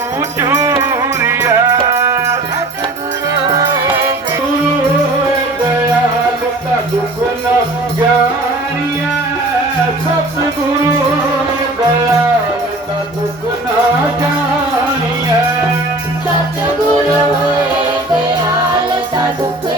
गया तदु न जिया सतगुरू गया सतु